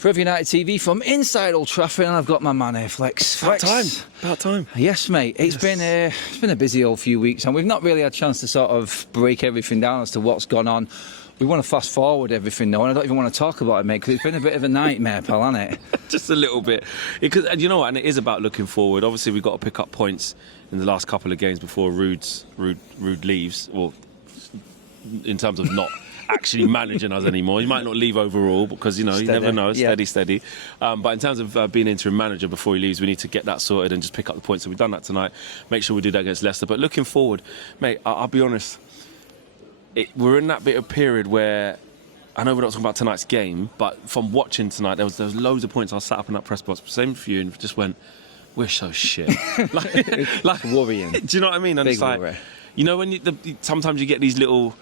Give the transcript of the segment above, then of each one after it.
FUTV United TV from inside Old Trafford, and I've got my man here, Flex. About time. Yes, mate. It's been a busy old few weeks, and we've not really had a chance to sort of break everything down as to what's gone on. We want to fast forward everything though, and I don't even want to talk about it, mate, because it's been a bit of a nightmare, pal, hasn't it? Just a little bit. Because you know what, and it is about looking forward. Obviously, we've got to pick up points in the last couple of games before Rude leaves, well, in terms of not actually managing us anymore. He might not leave overall because, you know, you never know, steady. But in terms of being interim manager before he leaves, we need to get that sorted and just pick up the points. So we've done that tonight. Make sure we do that against Leicester. But looking forward, mate, I'll be honest, we're in that bit of period where, I know we're not talking about tonight's game, but from watching tonight, there was loads of points I sat up in that press box, same for you, and just went, we're so shit. like worrying. Do you know what I mean? And Big it's like, worry. you know, when sometimes you get these little...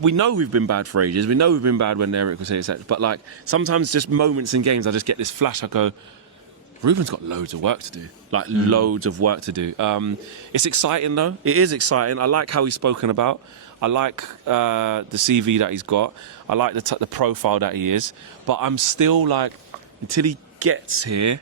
we know we've been bad for ages. We know we've been bad when Eric was here, etc. But like sometimes just moments in games, I just get this flash. I go, Ruben's got loads of work to do. Like loads of work to do. It's exciting though. It is exciting. I like how he's spoken about. I like the CV that he's got. I like the profile that he is. But I'm still like, until he gets here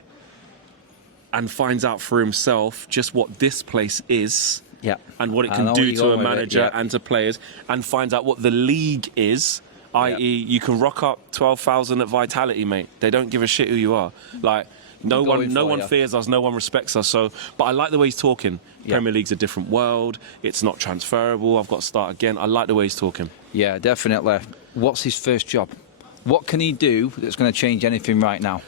and finds out for himself just what this place is. Yeah. And what it can do to a manager and to players, and finds out what the league is, i.e. you can rock up 12,000 at Vitality, mate. They don't give a shit who you are. Like, no one fears us, no one respects us. So, but I like the way he's talking. Premier League's a different world. It's not transferable. I've got to start again. I like the way he's talking. Yeah, definitely. What's his first job? What can he do that's going to change anything right now?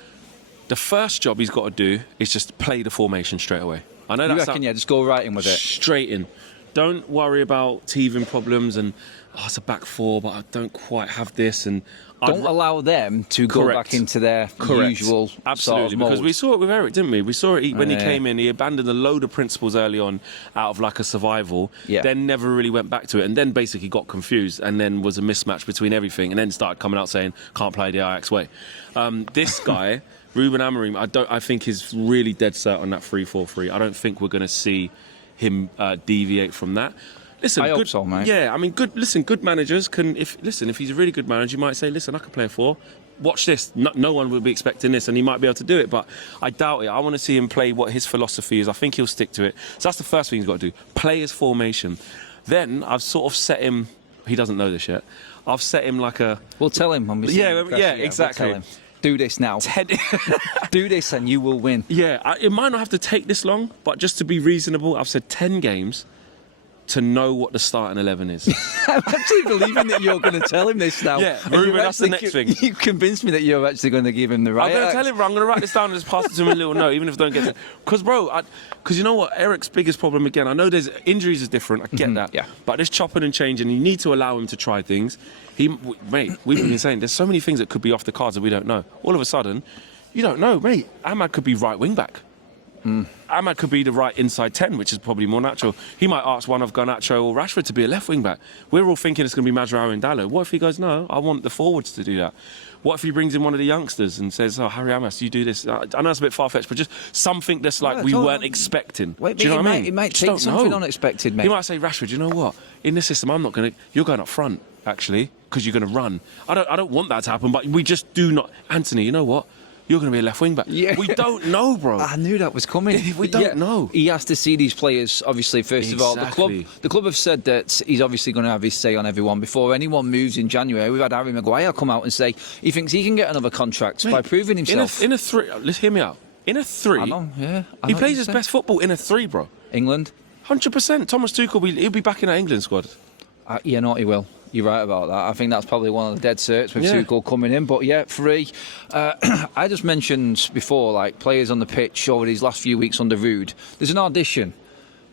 The first job he's got to do is just play the formation straight away. I know that's... You reckon, just go right in with it? Straight in. Don't worry about teething problems and, it's a back four, but I don't quite have this. And don't allow them to go back into their usual Absolutely, sort of mode. because we saw it with Eric, didn't we? We saw it when he came in. He abandoned a load of principles early on out of like a survival, then never really went back to it, and then basically got confused, and then was a mismatch between everything, and then started coming out saying, can't play the Ajax way. This guy... RUBEN AMORIM, I think is really dead set on that 3-4-3. I don't think we're going to see him deviate from that. Listen, I hope so, mate. Yeah, I mean, good managers can. If he's a really good manager, you might say, listen, I can play a 4. Watch this. No one will be expecting this, and he might be able to do it. But I doubt it. I want to see him play what his philosophy is. I think he'll stick to it. So that's the first thing he's got to do: play his formation. Then I've sort of set him. He doesn't know this yet. I've set him like a. We'll tell him when we see him. Yeah, exactly. We'll do this now. Do this and you will win. Yeah, it might not have to take this long, but just to be reasonable, I've said 10 games to know what the starting 11 is. I'm actually believing that you're going to tell him this now. Yeah, Ruben, that's the next thing. You convinced me that you're actually going to give him the right. I'm going to tell him, I'm going to write this down and just pass it to him in a little note, even if I don't get it. Because, bro, because you know what? Eric's biggest problem, again, I know there's injuries is different, I get that. Yeah. But there's chopping and changing. You need to allow him to try things. Mate, we've been saying there's so many things that could be off the cards that we don't know. All of a sudden, you don't know, mate. Ahmad could be right wing back. Ahmad could be the right inside 10, which is probably more natural. He might ask one of Garnacho or Rashford to be a left wing back. We're all thinking it's going to be Mazraoui and Dalot. What if he goes, no, I want the forwards to do that? What if he brings in one of the youngsters and says, Harry Amas, you do this? I know it's a bit far-fetched, but just something that's like we weren't expecting. Wait, do you know what I mean? It might take something unexpected, mate. He might say, Rashford, you know what? In this system, you're going up front, actually, because you're going to run. I don't want that to happen, but we just do not. Anthony, you know what? You're going to be a left wing back. Yeah. We don't know, bro. I knew that was coming. We don't know. He has to see these players, obviously, first of all. The club have said that he's obviously going to have his say on everyone. Before anyone moves in January, we've had Harry Maguire come out and say he thinks he can get another contract by proving himself. In a 3, let's hear me out. In a 3, I know, yeah. He plays his best football in a 3, bro. England? 100%. Thomas Tuchel, he'll be back in that England squad. Yeah, no, he will. You're right about that. I think that's probably one of the dead certs with Tuchel coming in. But yeah, 3. I just mentioned before, like, players on the pitch over these last few weeks under Rude. There's an audition.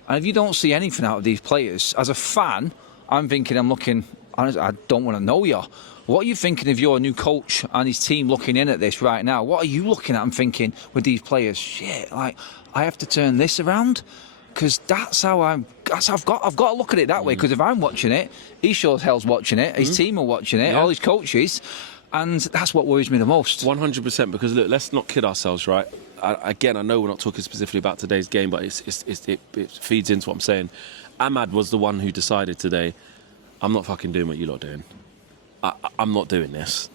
And if you don't see anything out of these players, as a fan, I'm looking, I don't want to know you. What are you thinking of your new coach and his team looking in at this right now? What are you looking at and thinking with these players? Shit, like, I have to turn this around? Because I've got to look at it that way. Because if I'm watching it, he sure as hell's watching it. His team are watching it. All his coaches, and that's what worries me the most. 100%. Because look, let's not kid ourselves, right? Again, I know we're not talking specifically about today's game, but it feeds into what I'm saying. Ahmad was the one who decided today, I'm not fucking doing what you lot are doing. I'm not doing this.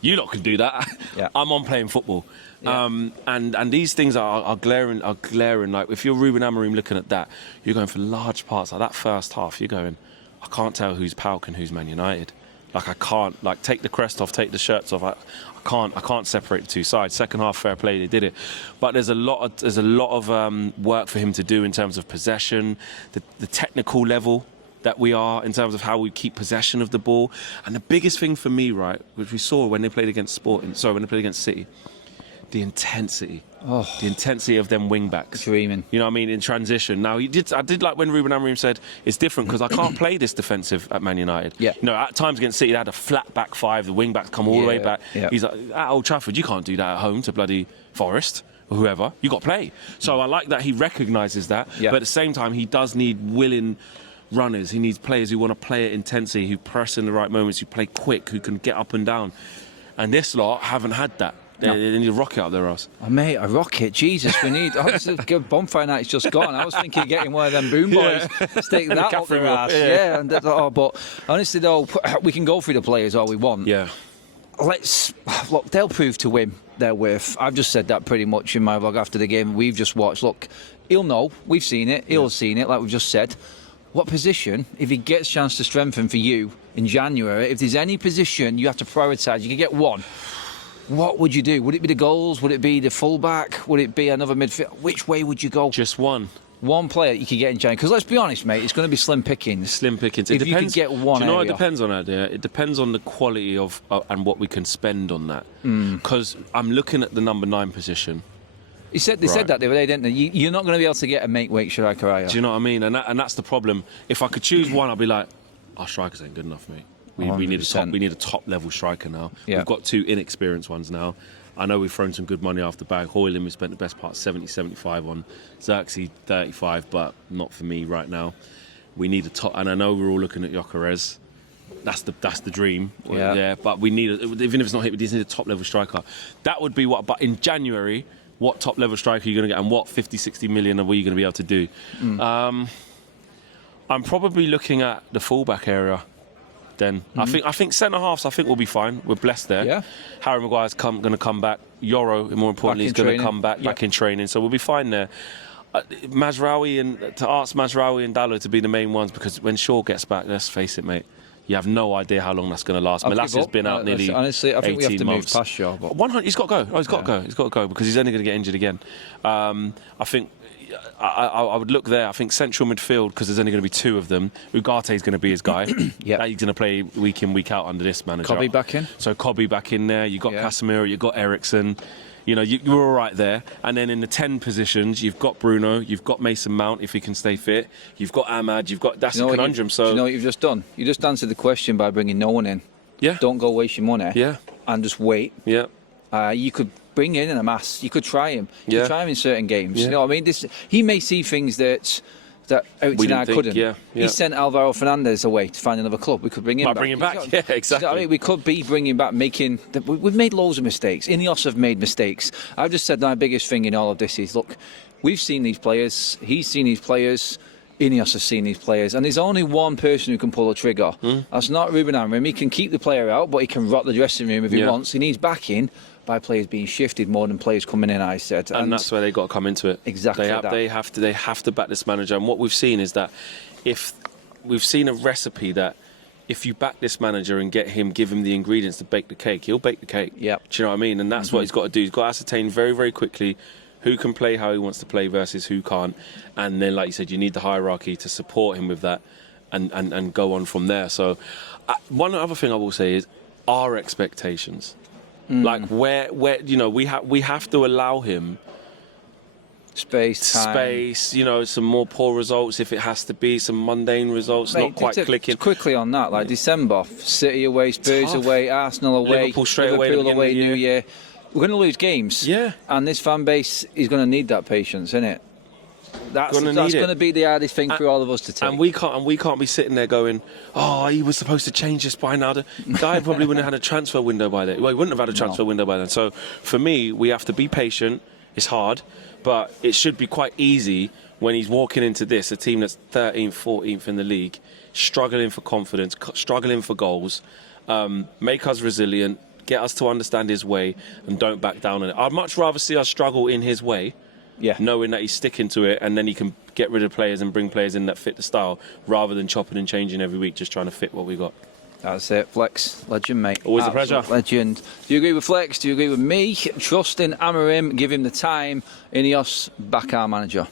You lot can do that. Yeah. I'm on playing football. Yeah. And these things are glaring. Like, if you're Ruben Amorim looking at that, you're going for large parts. Like that first half, you're going, I can't tell who's PAOK and who's Man United. Like, I can't, like, take the crest off, take the shirts off. I can't separate the two sides. Second half, fair play, they did it. But there's a lot of work for him to do in terms of possession, the technical level that we are in terms of how we keep possession of the ball. And the biggest thing for me, right, which we saw when they played against when they played against City, the intensity. Oh. The intensity of them wing backs. Dreaming. You know what I mean? In transition. Now, I did like when Ruben Amorim said it's different because I can't play this defensive at Man United. Yeah. You know, at times against City, they had a flat back five, the wing backs come all the way back. Yeah. He's like, at Old Trafford, you can't do that at home to bloody Forest or whoever. You got to play. So I like that he recognises that. Yeah. But at the same time, he does need willing runners. He needs players who want to play at intensity, who press in the right moments, who play quick, who can get up and down. And this lot haven't had that. No. They need a rocket up their ass. Oh, mate, a rocket. Jesus, we need... bonfire night's just gone. I was thinking of getting one of them boom boys, stick that up their ass. Yeah. But honestly, though, we can go through the players all we want. Yeah. Look, they'll prove to win their worth. I've just said that pretty much in my vlog after the game we've just watched. Look, he'll know. We've seen it. He'll have seen it, like we've just said. What position, if he gets a chance to strengthen for you in January, if there's any position you have to prioritise, you can get one. What would you do? Would it be the goals? Would it be the fullback? Would it be another midfield? Which way would you go? Just one. One player you could get in January. Because let's be honest, mate, it's going to be slim pickings. Slim pickings. If you could get one do you know what area. it depends on, Adia? It depends on the quality of and what we can spend on that. Because I'm looking at the number 9 position. They said that the other day, didn't they? You're not going to be able to get a make-weight striker, are you? Do you know what I mean? And that's the problem. If I could choose one, I'd be like, our strikers ain't good enough, mate. We need a top level striker now. Yeah. We've got 2 inexperienced ones now. I know we've thrown some good money after bag. Hoyland, we spent the best part 70, 75 on. Xerxes 35, but not for me right now. We need a top, and I know we're all looking at Gyökeres. That's the dream. Yeah. But we need, even if it's not hit, we just need a top level striker. That would be what. But in January, what top level striker are you going to get, and what 50, 60 million are we going to be able to do? I'm probably looking at the fullback area. Then I think centre halves. I think we'll be fine. We're blessed there. Yeah. Harry Maguire's going to come back. Yoro, more importantly, is going to come back in training. So we'll be fine there. Mazraoui and Dalot to be the main ones, because when Shaw gets back, let's face it, mate, you have no idea how long that's going to last. Melassia's been out nearly honestly, I think we have to months. move past Shaw. But 100, he's got to go. Oh, he's got to go. He's got to go because he's only going to get injured again. I think. I would look there. I think central midfield, because there's only going to be 2 of them. Ugate's going to be his guy. Yeah, he's going to play week in, week out under this manager. Cobby back in. So Cobby back in there. You've got Casemiro, you've got Eriksen. You know, you're all right there. And then in the 10 positions, you've got Bruno, you've got Mason Mount if he can stay fit. You've got Ahmad. That's a conundrum. Do you know what you've just done? You just answered the question by bringing no one in. Yeah. Don't go waste your money. Yeah. And just wait. Yeah. You could bring in a mass. You could try him. You could try him in certain games. Yeah. You know what I mean? He may see things that Outinard couldn't. Yeah. He sent Alvaro Fernandez away to find another club. We could bring him back. Bring him back. Yeah, exactly. I mean, we could be bringing back, we've made loads of mistakes. Ineos have made mistakes. I've just said my biggest thing in all of this is, look, we've seen these players. He's seen these players. Ineos has seen these players, and there's only one person who can pull a trigger. That's not Ruben Amorim. He can keep the player out, but he can rot the dressing room if he wants. He needs backing by players being shifted more than players coming in, I said. And that's where they got to come into it. Exactly. They have to back this manager. And what we've seen is that if we've seen a recipe that if you back this manager and give him the ingredients to bake the cake, he'll bake the cake. Yeah. Do you know what I mean? And that's what he's got to do. He's got to ascertain very, very quickly who can play how he wants to play versus who can't. And then, like you said, you need the hierarchy to support him with that and go on from there. So one other thing I will say is our expectations. Like where you know, we have to allow him space, you know, some more poor results if it has to be, some mundane results, not quite clicking. Quickly on that, like December, City away, Spurs away, Arsenal away, Liverpool straight away, New Year. We're going to lose games. Yeah. And this fan base is going to need that patience, isn't it? That's going to be the hardest thing for all of us to take. And we can't be sitting there going, oh, he was supposed to change this by now. The guy probably wouldn't have had a transfer window by then. Well, he wouldn't have had a transfer window by then. So for me, we have to be patient. It's hard, but it should be quite easy when he's walking into this, a team that's 13th, 14th in the league, struggling for confidence, struggling for goals. make us resilient, get us to understand his way, and don't back down on it. I'd much rather see us struggle in his way, knowing that he's sticking to it, and then he can get rid of players and bring players in that fit the style, rather than chopping and changing every week, just trying to fit what we got. That's it, Flex. Legend, mate. Always a pleasure. Legend. Do you agree with Flex? Do you agree with me? Trust in Amorim. Give him the time. Ineos, back our manager.